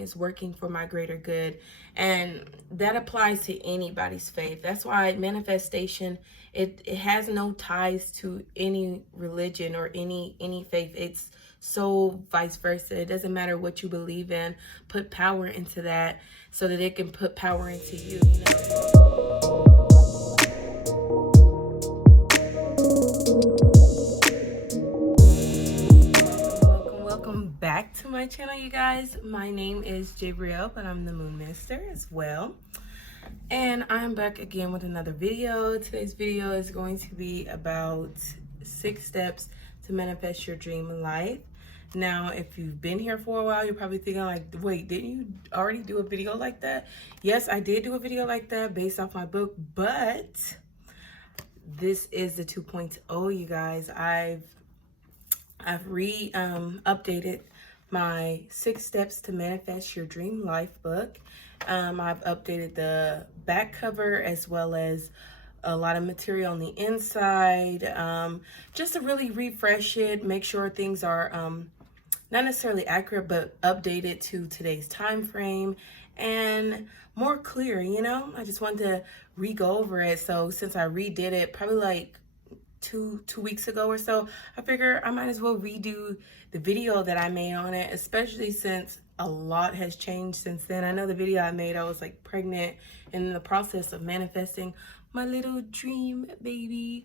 is working for my greater good. And that applies to anybody's faith. That's why manifestation, it has no ties to any religion or any faith. It's so vice versa. It doesn't matter what you believe in. Put power into that so that it can put power into you, you know. Welcome back to my channel, you guys. My name is Jabrielle, but I'm the Moon Minister as well. And I'm back again with another video. Today's video is going to be about 6 steps to manifest your dream life. Now, if you've been here for a while, you're probably thinking like, wait, didn't you already do a video like that? Yes, I did do a video like that based off my book, but this is the 2.0, you guys. I've updated my 6 steps to manifest your dream life book. I've updated the back cover as well as a lot of material on the inside, just to really refresh it, make sure things are not necessarily accurate, but updated to today's time frame and more clear, you know. I just wanted to re-go over it. So since I redid it probably like two weeks ago or so, I figure I might as well redo the video that I made on it, especially since a lot has changed since then. I know the video I made, I was like pregnant and in the process of manifesting my little dream baby.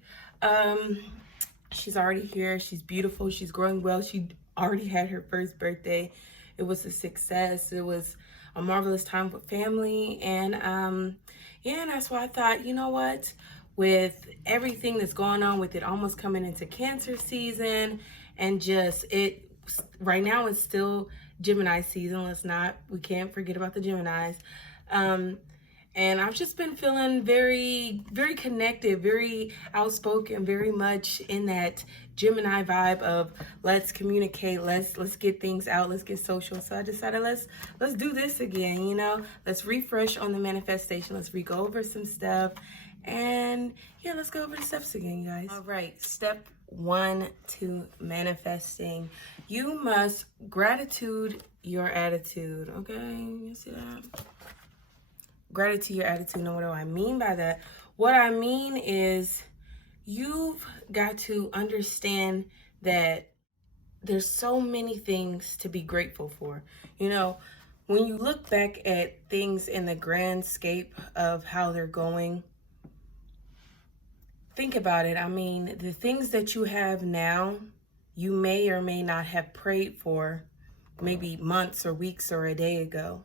She's already here. She's beautiful. She's growing well. She already had her first birthday. It was a success. It was a marvelous time with family. And yeah, and that's why I thought, you know what? With everything that's going on with it almost coming into Cancer season, and just it right now it's still Gemini season. We can't forget about the Geminis. And I've just been feeling very, very connected, very outspoken, very much in that Gemini vibe of let's communicate, let's get things out, let's get social. So I decided let's do this again, you know. Let's refresh on the manifestation. Let's re-go over some stuff. And yeah, let's go over the steps again, guys. All right, step 1 to manifesting. You must gratitude your attitude, okay? You see that? Gratitude your attitude. Now, what do I mean by that? What I mean is you've got to understand that there's so many things to be grateful for. You know, when you look back at things in the grand scape of how they're going, think about it. I mean, the things that you have now, you may or may not have prayed for maybe months or weeks or a day ago.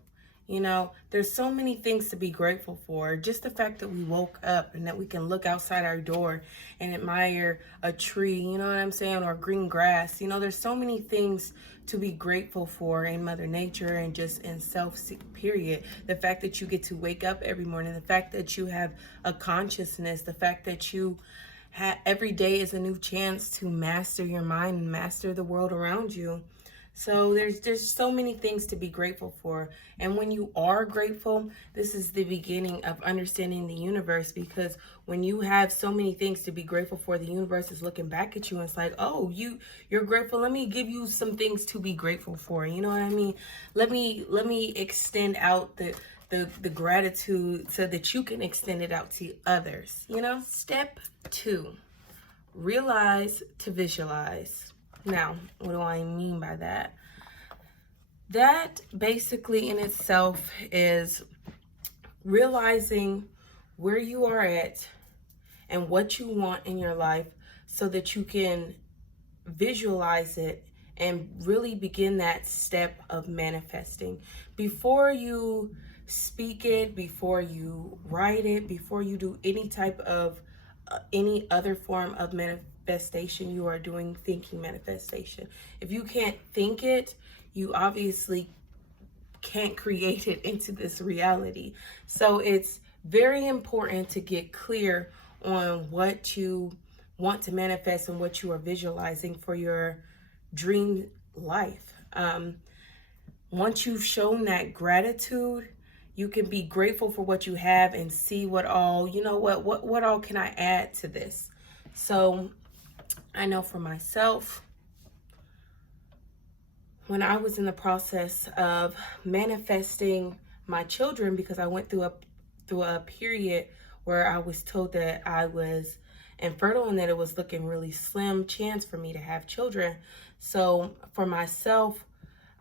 You know, there's so many things to be grateful for. Just the fact that we woke up and that we can look outside our door and admire a tree, you know what I'm saying, or green grass. You know, there's so many things to be grateful for in Mother Nature and just in self, period. The fact that you get to wake up every morning, the fact that you have a consciousness, the fact that you every day is a new chance to master your mind and master the world around you. So there's so many things to be grateful for. And when you are grateful, this is the beginning of understanding the universe, because when you have so many things to be grateful for, the universe is looking back at you and it's like, oh, you're grateful. Let me give you some things to be grateful for. You know what I mean? Let me extend out the gratitude so that you can extend it out to others, you know? Step 2, realize to visualize. Now, what do I mean by that? That basically in itself is realizing where you are at and what you want in your life so that you can visualize it and really begin that step of manifesting. Before you speak it, before you write it, before you do any type of any other form of manifestation, you are doing thinking manifestation. If you can't think it, you obviously can't create it into this reality. So it's very important to get clear on what you want to manifest and what you are visualizing for your dream life. Once you've shown that gratitude, you can be grateful for what you have and see what all, you know, what all can I add to this? So I know for myself, when I was in the process of manifesting my children, because I went through a period where I was told that I was infertile and that it was looking really slim chance for me to have children. So for myself,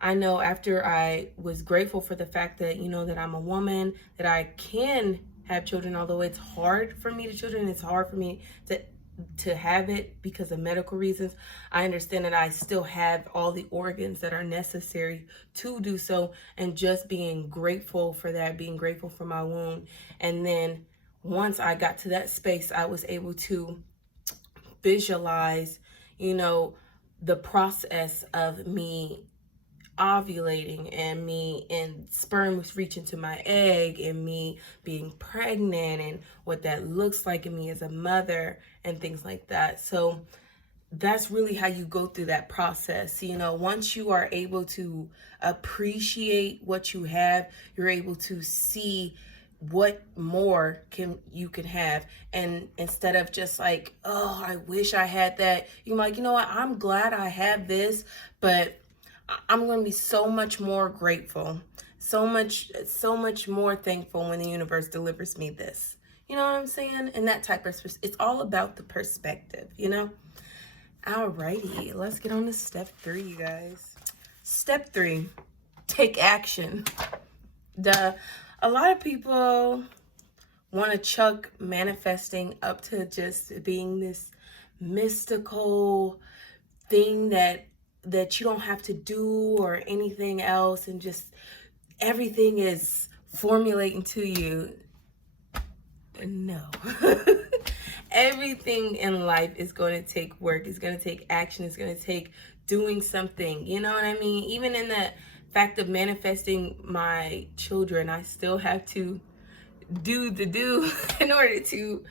I know after I was grateful for the fact that, that I'm a woman, that I can have children, although it's hard for me to children, it's hard for me to have it because of medical reasons. I understand that I still have all the organs that are necessary to do so, and just being grateful for that, being grateful for my womb. And then once I got to that space, I was able to visualize, the process of me ovulating and me and sperm was reaching to my egg and me being pregnant and what that looks like in me as a mother and things like that. So that's really how you go through that process. Once you are able to appreciate what you have, you're able to see what more you can have. And instead of just like, oh, I wish I had that, you're like, you know what, I'm glad I have this, but I'm going to be so much more grateful, so much more thankful when the universe delivers me this. You know what I'm saying? And that type of, it's all about the perspective, Alrighty, let's get on to step 3, you guys. Step 3, take action. A lot of people want to chuck manifesting up to just being this mystical thing that you don't have to do or anything else, and just everything is formulating to you. No. Everything in life is going to take work. It's going to take action. It's going to take doing something. You know what I mean? Even in the fact of manifesting my children, I still have to do in order to,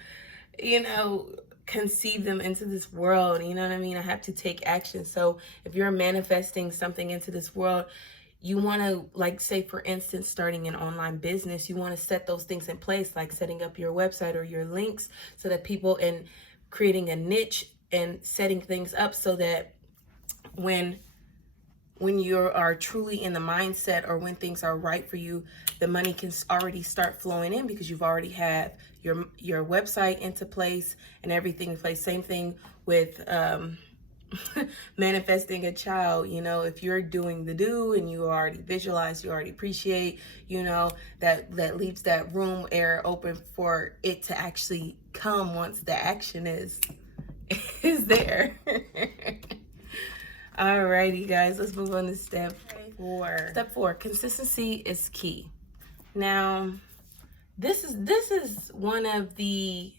conceive them into this world. You know what I mean? I have to take action. So if you're manifesting something into this world, you want to, like, say, for instance, starting an online business, you want to set those things in place, like setting up your website or your links so that people, and creating a niche and setting things up so that when you are truly in the mindset, or when things are right for you, the money can already start flowing in because you've already have your website into place and everything in place. Same thing with manifesting a child. If you're doing the do and you already visualize, you already appreciate, that leaves that room air open for it to actually come once the action is there. Alrighty, guys, let's move on to step 4. Step 4, consistency is key. Now, this is one of the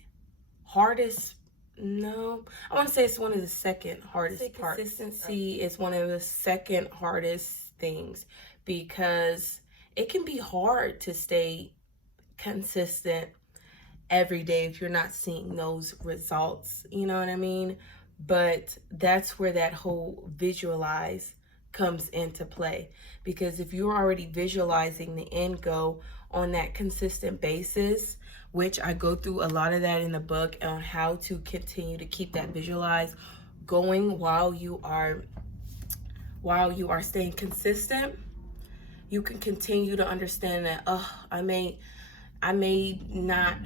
hardest. No, I want to say it's one of the second hardest parts. Consistency is one of the second hardest things, because it can be hard to stay consistent every day if you're not seeing those results. You know what I mean? But that's where that whole visualize comes into play, because if you're already visualizing the end goal on that consistent basis, which I go through a lot of that in the book on how to continue to keep that visualize going while you are staying consistent, you can continue to understand that, I may not,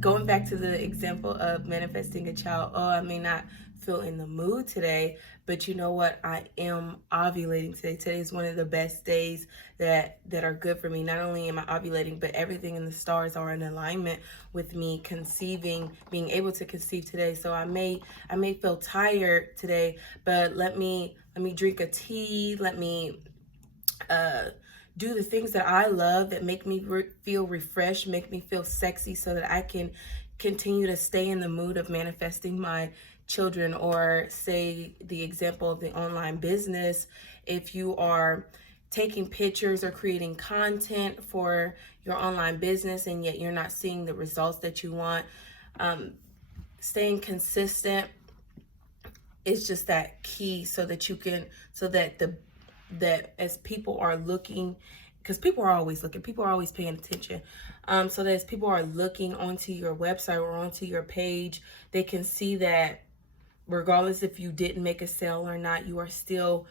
going back to the example of manifesting a child, I may not feel in the mood today, but you know what? I am ovulating today. Today is one of the best days that are good for me. Not only am I ovulating, but everything in the stars are in alignment with me conceiving, being able to conceive today. So I may feel tired today, but let me drink a tea. Let me do the things that I love that make me feel refreshed, make me feel sexy, so that I can continue to stay in the mood of manifesting my children. Or say the example of the online business, if you are taking pictures or creating content for your online business and yet you're not seeing the results that you want, staying consistent is just that key, so that you can, that as people are looking, because people are always looking, people are always paying attention, so that as people are looking onto your website or onto your page, they can see that regardless if you didn't make a sale or not, you're still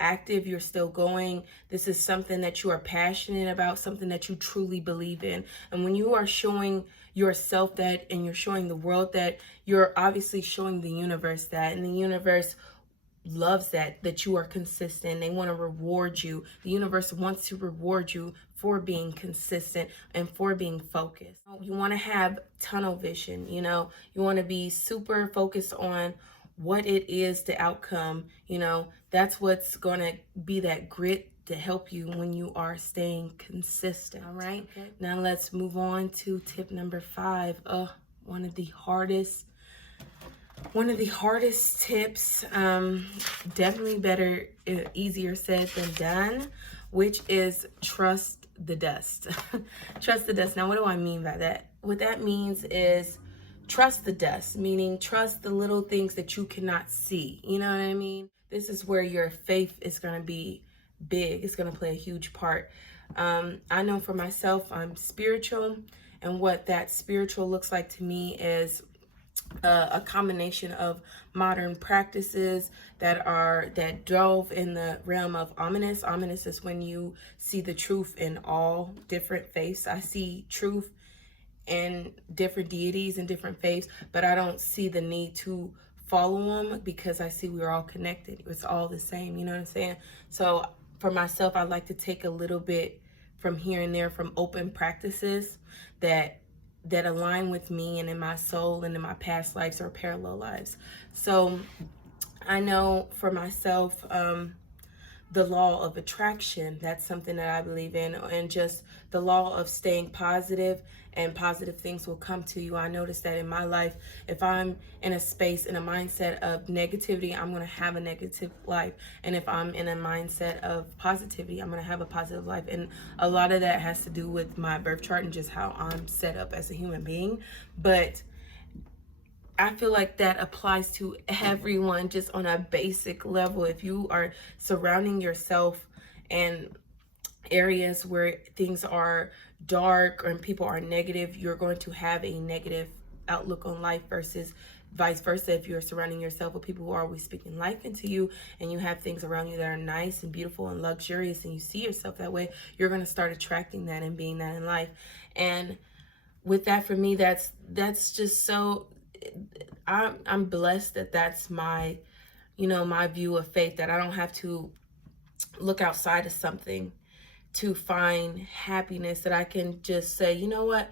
active, you're still going. This is something that you are passionate about, something that you truly believe in. And when you are showing yourself that, and you're showing the world that, you're obviously showing the universe that, and the universe loves that you are consistent. They want to reward you. The universe wants to reward you for being consistent and for being focused. You want to have tunnel vision, you know, you want to be super focused on what it is, the outcome, you know, that's what's going to be that grit to help you when you are staying consistent. All right. Okay. Now let's move on to tip number 5. One of the hardest tips, definitely better, easier said than done, which is trust the dust. Trust the dust. Now, what do I mean by that? What that means is trust the dust, meaning trust the little things that you cannot see. You know what I mean? This is where your faith is going to be big. It's going to play a huge part. I know for myself, I'm spiritual, and what that spiritual looks like to me is a combination of modern practices that delve in the realm of ominous. Ominous is when you see the truth in all different faiths. I see truth in different deities and different faiths, but I don't see the need to follow them because I see we're all connected. It's all the same, you know what I'm saying? So for myself, I like to take a little bit from here and there from open practices that align with me and in my soul and in my past lives or parallel lives. So I know for myself, the law of attraction, that's something that I believe in, and just the law of staying positive, and positive things will come to you. I noticed that in my life, if I'm in a space, in a mindset of negativity, I'm going to have a negative life. And if I'm in a mindset of positivity, I'm going to have a positive life. And a lot of that has to do with my birth chart and just how I'm set up as a human being. But I feel like that applies to everyone just on a basic level. If you are surrounding yourself in areas where things are dark and people are negative, you're going to have a negative outlook on life, versus vice versa. If you're surrounding yourself with people who are always speaking life into you, and you have things around you that are nice and beautiful and luxurious, and you see yourself that way, you're going to start attracting that and being that in life. And with that, for me, that's just so, I'm blessed that that's my, my view of faith, that I don't have to look outside of something to find happiness, that I can just say, you know what,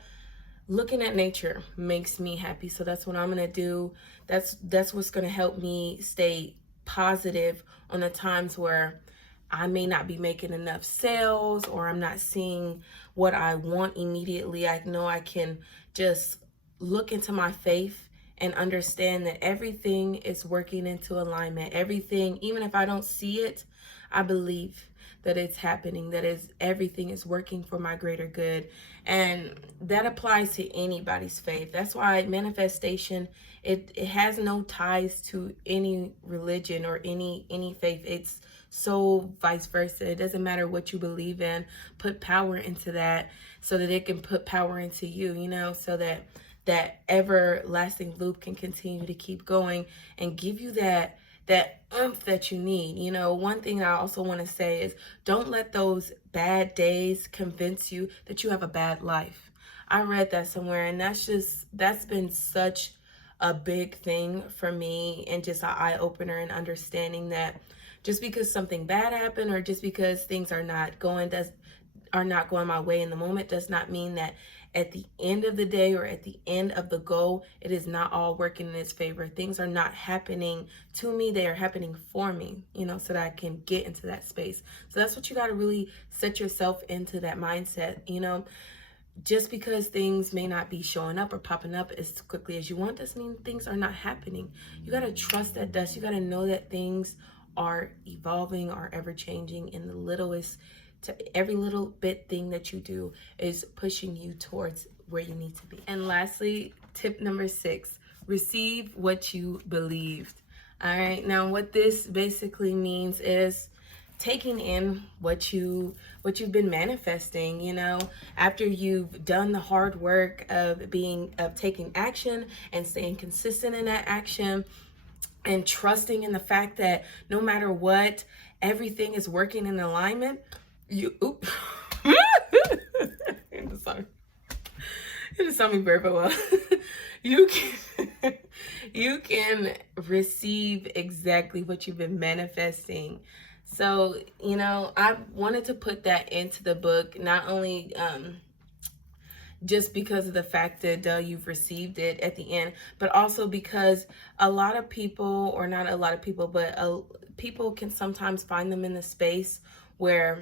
looking at nature makes me happy, so that's what I'm going to do. That's what's going to help me stay positive on the times where I may not be making enough sales, or I'm not seeing what I want immediately. I know I can just look into my faith and understand that everything is working into alignment. Everything, even if I don't see it, I believe that it's happening, everything is working for my greater good. And that applies to anybody's faith. That's why manifestation, it has no ties to any religion or any faith. It's so vice versa. It doesn't matter what you believe in. Put power into that so that it can put power into you, so that everlasting loop can continue to keep going and give you that oomph that you need. One thing I also want to say is, don't let those bad days convince you that you have a bad life. I read that somewhere, and that's been such a big thing for me, and just an eye-opener in understanding that just because something bad happened, or just because things are not going my way in the moment, does not mean that at the end of the day, or at the end of the goal, it is not all working in its favor. Things are not happening to me, they are happening for me, so that I can get into that space. So that's what you got to really set yourself into, that mindset. Just because things may not be showing up or popping up as quickly as you want, doesn't mean things are not happening. You got to trust that dust. You got to know that things are evolving, are ever changing, in the littlest, to every little bit thing that you do is pushing you towards where you need to be. And lastly, tip number 6, receive what you believed. All right. Now, what this basically means is taking in what you've been manifesting, after you've done the hard work of taking action and staying consistent in that action. and trusting in the fact that no matter what, everything is working in alignment. Sorry. It just saw me burp a while. you can you can receive exactly what you've been manifesting. So, I wanted to put that into the book, not only just because of the fact that you've received it at the end, but also because a lot of people, or not a lot of people, but people can sometimes find them in the space where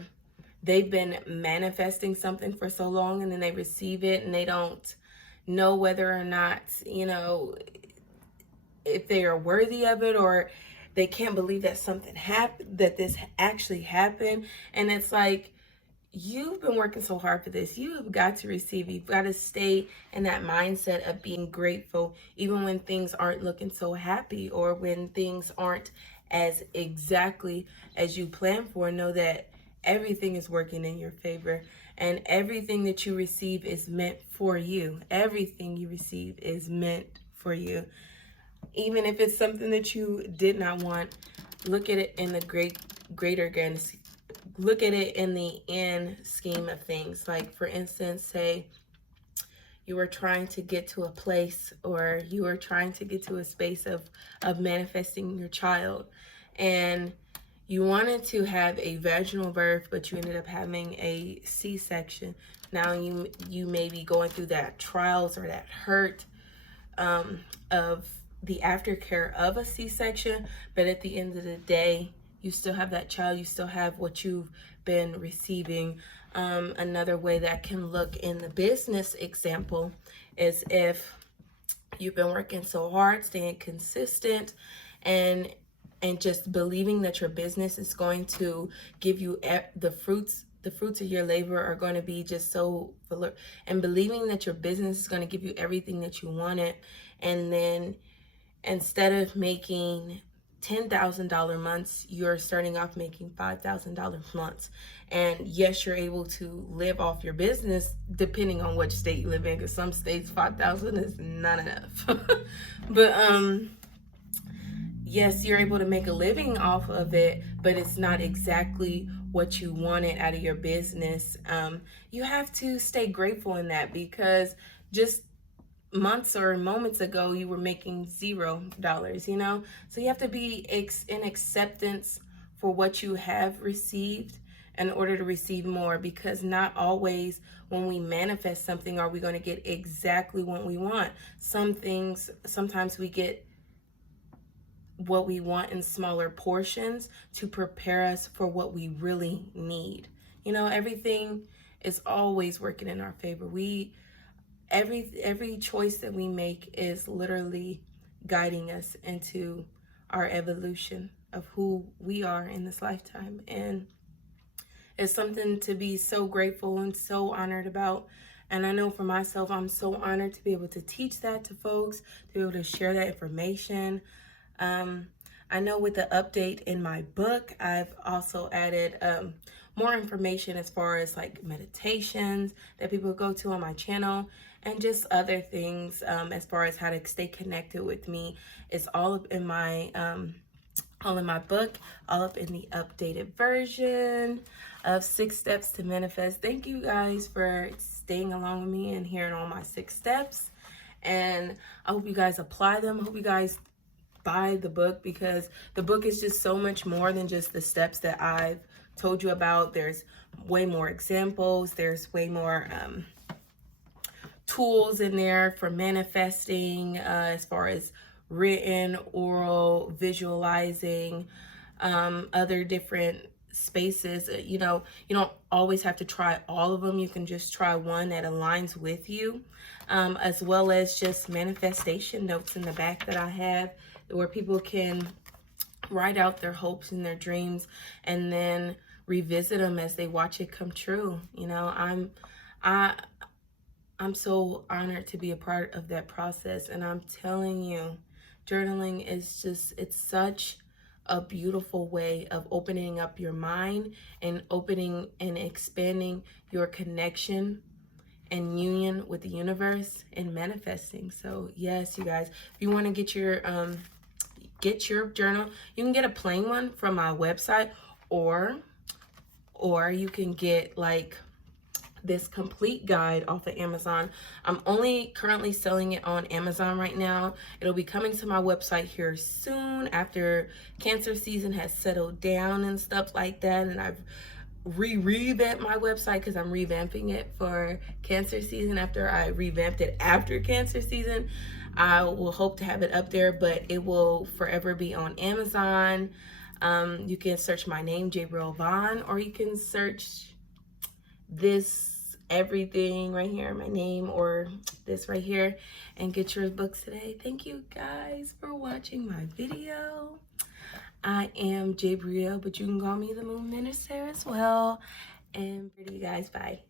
they've been manifesting something for so long, and then they receive it and they don't know whether or not, if they are worthy of it, or they can't believe that something happened, that this actually happened. And it's like, you've been working so hard for this. You have got to receive. You've got to stay in that mindset of being grateful, even when things aren't looking so happy, or when things aren't as exactly as you plan for. Know that everything is working in your favor, and everything that you receive is meant for you. Everything you receive is meant for you. Even if it's something that you did not want, look at it in the greater look at it in the end scheme of things. Like, for instance, say you were trying to get to a place, or you were trying to get to a space of manifesting your child, and you wanted to have a vaginal birth, but you ended up having a C-section. Now you may be going through that trials or that hurt of the aftercare of a C-section, but at the end of the day, you still have that child. You still have what you've been receiving. Another way that can look in the business example is if you've been working so hard, staying consistent, and just believing that your business is going to give you the fruits of your labor are going to be just so, and believing that your business is going to give you everything that you wanted. And then instead of making $10,000 months, you're starting off making $5,000 months. And yes, you're able to live off your business depending on which state you live in, because some states 5,000 is not enough. But yes, you're able to make a living off of it, but it's not exactly what you wanted out of your business. You have to stay grateful in that, because just months or moments ago you were making $0, so you have to be in acceptance for what you have received in order to receive more, because not always when we manifest something are we going to get exactly what we want. Sometimes we get what we want in smaller portions to prepare us for what we really need. Everything is always working in our favor. Every choice that we make is literally guiding us into our evolution of who we are in this lifetime. And it's something to be so grateful and so honored about. And I know for myself, I'm so honored to be able to teach that to folks, to be able to share that information. I know with the update in my book, I've also added more information as far as like meditations that people go to on my channel, and just other things as far as how to stay connected with me. It's all up in my book, all up in the updated version of 6 Steps to Manifest. Thank you guys for staying along with me and hearing all my 6 steps. And I hope you guys apply them. I hope you guys buy the book, because the book is just so much more than just the steps that I've told you about. There's way more examples. There's way more tools in there for manifesting, as far as written, oral, visualizing, other different spaces. You don't always have to try all of them. You can just try one that aligns with you, as well as just manifestation notes in the back that I have, where people can write out their hopes and their dreams and then revisit them as they watch it come true. I'm so honored to be a part of that process. And I'm telling you, journaling is it's such a beautiful way of opening up your mind and opening and expanding your connection and union with the universe and manifesting. So yes, you guys, if you want to get your get your journal. You can get a plain one from my website, or you can get like this complete guide off of Amazon. I'm only currently selling it on Amazon right now. It'll be coming to my website here soon after Cancer season has settled down and stuff like that, and I've revamped my website because I'm revamping it for Cancer season after I revamped it after Cancer season. I will hope to have it up there, but it will forever be on Amazon. You can search my name, Jabrielle Vaughn, or you can search this everything right here, my name, or this right here, and get your books today. Thank you guys for watching my video. I am Jabrielle, but you can call me the Moon Minister as well. And for you guys, bye.